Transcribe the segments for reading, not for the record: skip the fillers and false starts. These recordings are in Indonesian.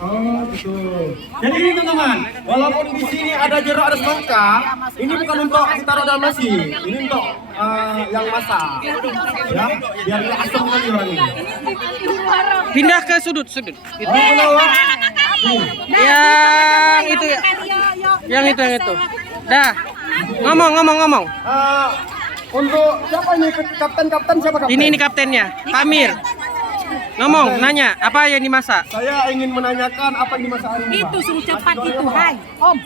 Oh, betul. Jadi ini teman-teman, walaupun di sini ada jeruk, ada semangka, ini bukan untuk ditaruh dalam nasi. Ini untuk yang masak. Ya, biar nggak asam kali orang ini. Pindah ke sudut. Oh, kenapa? Yang itu ya. Yang itu. Dah. Ngomong. Untuk siapa ini kapten siapa kapten? Ini kaptennya, Amir. Ngomong, nanya, apa yang dimasak? Saya ingin menanyakan apa yang dimasak hari ini. Itu suruh cepat itu, hai. Om.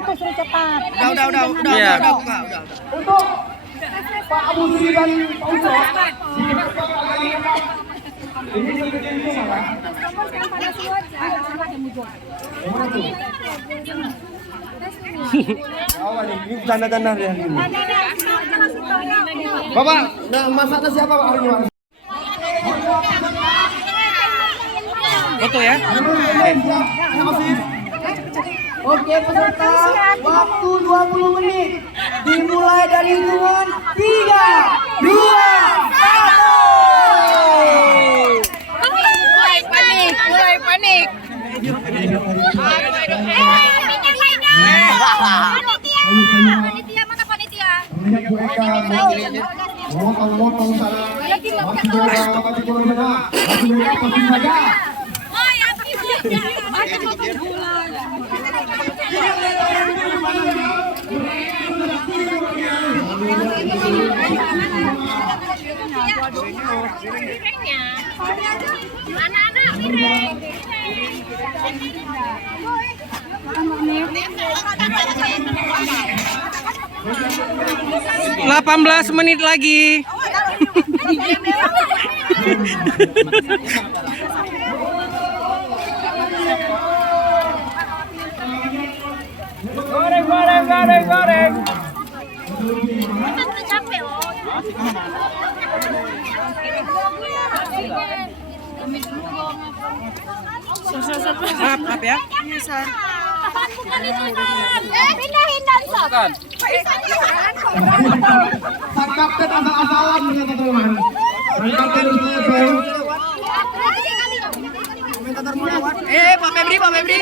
Itu suruh cepat. Udah. Untuk Pak Abu Sri dan Pak Uco. Ini seperti itu kan? Ini tanda-tanda ya. Bapak, nah masaknya siapa Pak hari ini? Foto ya. Oke peserta, waktu 20 menit dimulai dari hitungan 3, 2, 1. Mulai panik. Panitia mana panitia? Motong sana. Anak-anak piring. 18 menit lagi. Goreng. Capek loh. Maaf ya. Bukan itu kan. Pindahin dan sok. Sang kapten asal-asalan ternyata teman. Sang kapten asal-asalan. Pak Febri.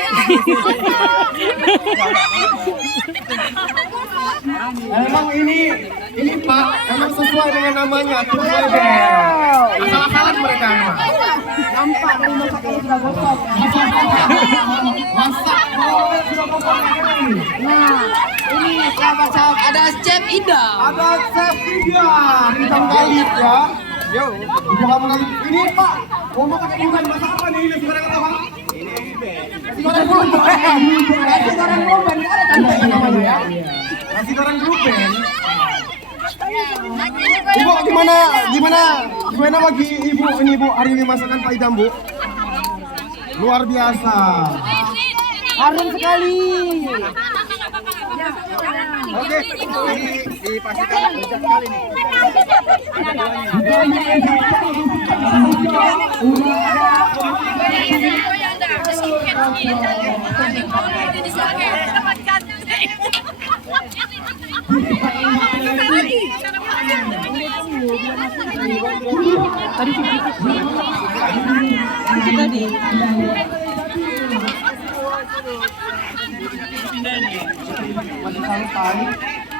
Emang ini Pak, emang sesuai dengan namanya, asal-asalan mereka emang. Nampak dari masaknya sudah gosong. Masak sudah gosong. Nah, ini sahabat-sahabat ada chef Ida. Ada chef Ida, bintang galit ya. Yo, ini Pak, mau makan ikan masak apa nih? Ini sekarang apa Pak? Nasi goreng Ruben, ada kan namanya ya? Nasi goreng Ruben. Ibu gimana bagi ibu ini Bu hari ini masakan Pak Idam Bu? Luar biasa. Harum sekali. Oke, ini dipastikan lezat sekali nih. Masih santai.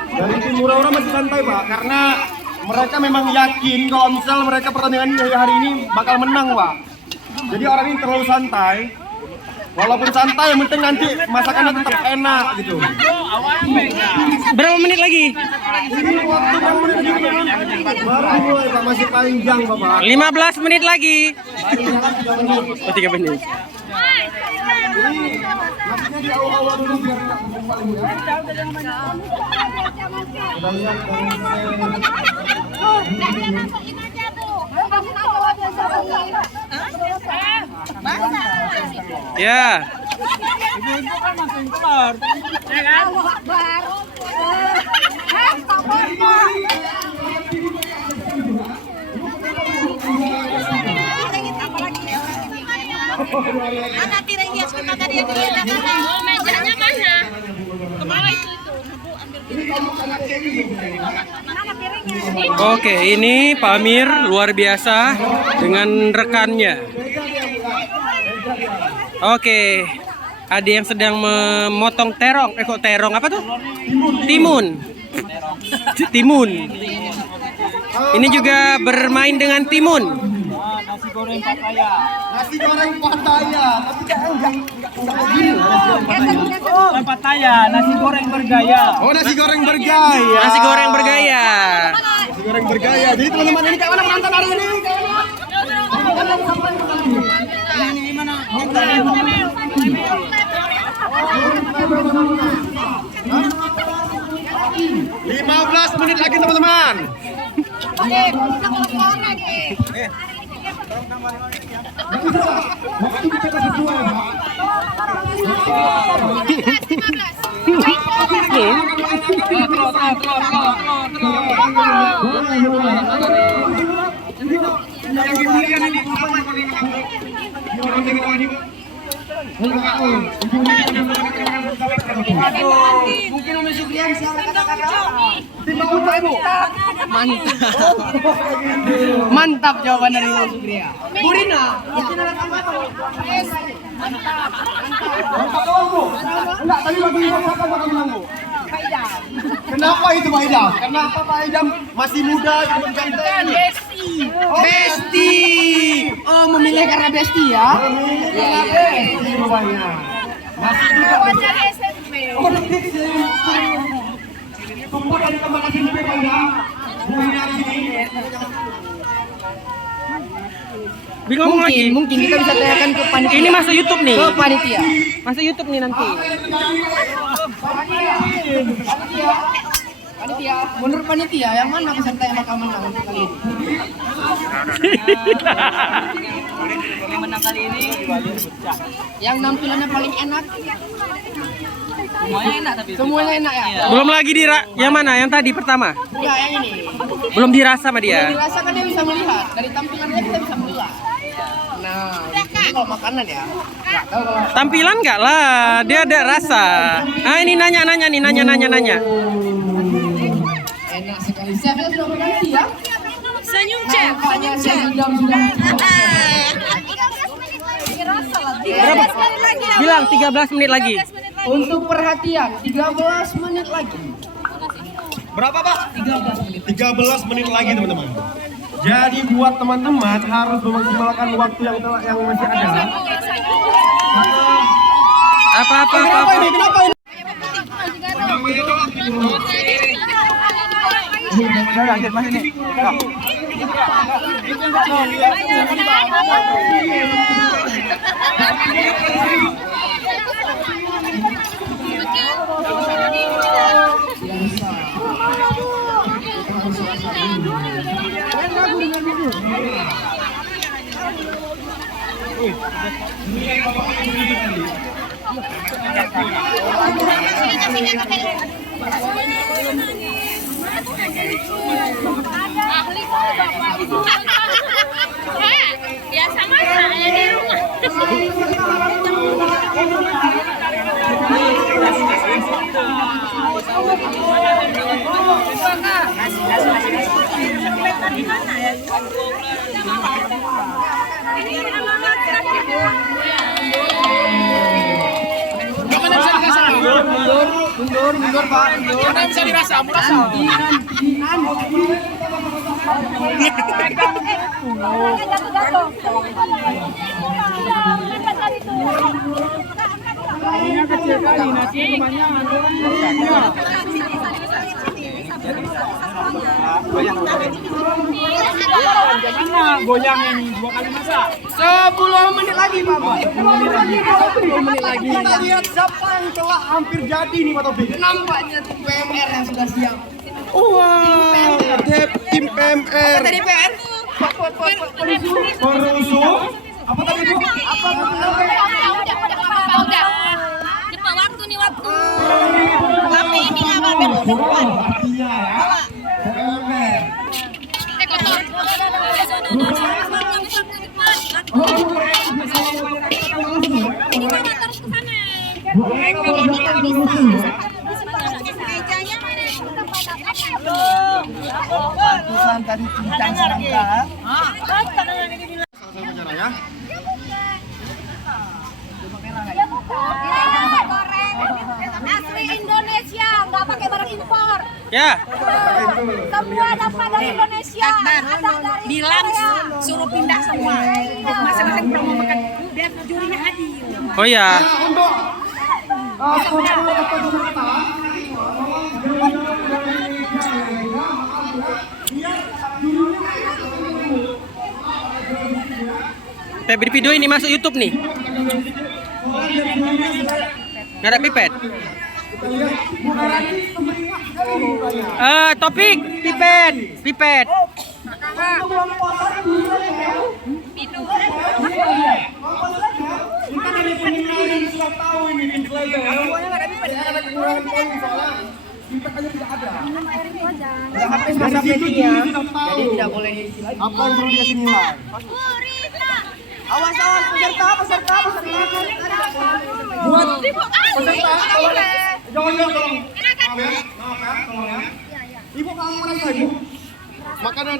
Dari tim Mura-Ura masih santai Pak, karena mereka memang yakin kalau misal mereka pertandingan hari ini bakal menang Pak. Jadi orang ini terlalu santai. Walaupun santai, yang penting nanti masakannya tetap enak gitu. Berapa menit lagi? Ini waktu yang menit baru mulai Pak, masih panjang Bapak. 15 menit lagi. 3 menit. Ini maksudnya di awal-awal dulu biar nggak paling ya. Kita lihat Ya. Ibu-ibu kan makin telur. Ya kan? Baru. Anak tirai hias kita tadi yang dilihat mejanya mana? Kemarin itu. Oke, ini Pak Amir luar biasa dengan rekannya. Oke, ada yang sedang memotong terong. Kok terong apa tuh? Timun. Timun. Ini juga bermain dengan timun. Nasi goreng Pattaya. Nasi goreng Pattaya. Tapi enggak begini. Pattaya, nasi goreng bergaya. Oh, nasi goreng bergaya. Nasi goreng bergaya. Nasi goreng bergaya. Jadi teman-teman ini kayak mana penonton hari ini? Ini mana? 15 menit lagi teman-teman. Mungkin Umi Sugria bisa kata-kata. Mantap jawaban dari Umi Sugria. Burina. Enggak, tadi bagi siapa Pak Menanggu? Kenapa itu Pak Idam? Kenapa Pak Idam masih muda cukup ganteng? Besti. Oh, memilih karena Besti ya? Iya, Besti rupanya. Masih muda. Oh, Sumpah dari tempat sini Pak Idam. Burina sini. Bingung lagi. Mungkin kita bisa tanyakan ke panitia. Ini masuk YouTube nih. Ke panitia. Masuk YouTube nih nanti. Panitia, menurut panitia yang mana peserta yang bakal menang untuk kali ini? Yang menang kali ini yang nampilannya paling enak. Semuanya enak tapi. Semuanya enak ya. Belum lagi yang mana? Yang tadi pertama. Enggak, yang ini. Belum dirasa sama dia. Dirasa kan dia bisa melihat dari tampilannya kita bisa melihat. Nah, ini kalau makanan ya. Enggak tahu kalau Tampilan enggak lah, dia ada rasa. Ah, ini nanya nih, nanya. enak sekali. Chefnya sudah berganti ya? Senyum, Chef. Nampaknya Chef Idam sudah. Berapa? Bilang 13 menit lagi. Untuk perhatian, 13 menit lagi. Berapa Pak? 13 menit. 13 menit lagi teman-teman. Jadi buat teman-teman harus memaksimalkan waktu yang masih ada. Apa? Kenapa ini? Biasa masak ya di rumah. Mundur Pak. Mundur. Bisa dirasa, Ini kecil kali nasi kebanyakan. Goyang ini 2 kali masak. 10 menit lagi Pak. 10 menit lagi. Kita lihat siapa yang telah hampir jadi nih Pak Taufik. Nampaknya tim PMR yang sudah siap. Wow, tim PMR. Tadi PR? Perusuh. Apa tadi Bu? Udah. Cepat waktu nih waktu. Tapi ini apa berbuat? Iya ya. PMR. Kotor. Ini mama terus ke sana. Mejanya mana? semangka di cincang semangka. Sama-sama cara ya. Asli Indonesia, nggak pakai barang impor. Ya. Semua dapat dari Indonesia. Ada dari Bilang Korea. suruh pindah semua. Masing-masing promo makan biar jurinya adil. Oh ya. Untuk sponsor atau peserta Pipet video ini masuk YouTube nih. Nggak ada pipet. Topik pipet, pipet. kita dari penilaian yang sudah tahu ini influencer. Ada kekurangan poin soalnya pipet aja tidak ada. Habis masa petinya, jadi tidak boleh diisi lagi. Apa yang perlu dikasih nilai? Awas peserta. Buat peserta, jangan tolong. Maaf ya, tolong ya. Ibu kamu mana ibu? Makanan.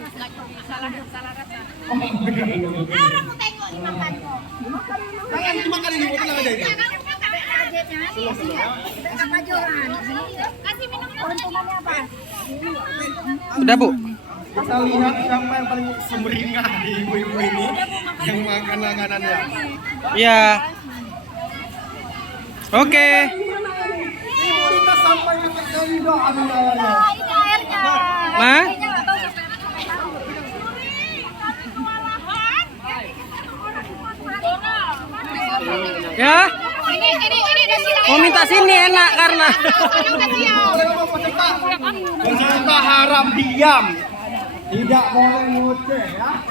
Orang mau tengok dimakan. Jangan dimakan ini, bukan ada ini. Kasih minum keuntungannya apa? Udah Bu. Kita lihat siapa yang paling sumringah di ibu-ibu ini yang makan makanannya. Ya. Oke. Ibu kita sampai sekali dong airnya. Ini airnya. Ma? Airnya nggak tahu sampai tahu. Ya. Ini udah siap. Mau minta sini enak karena. Peserta harap diam, tidak boleh ngoceh ya.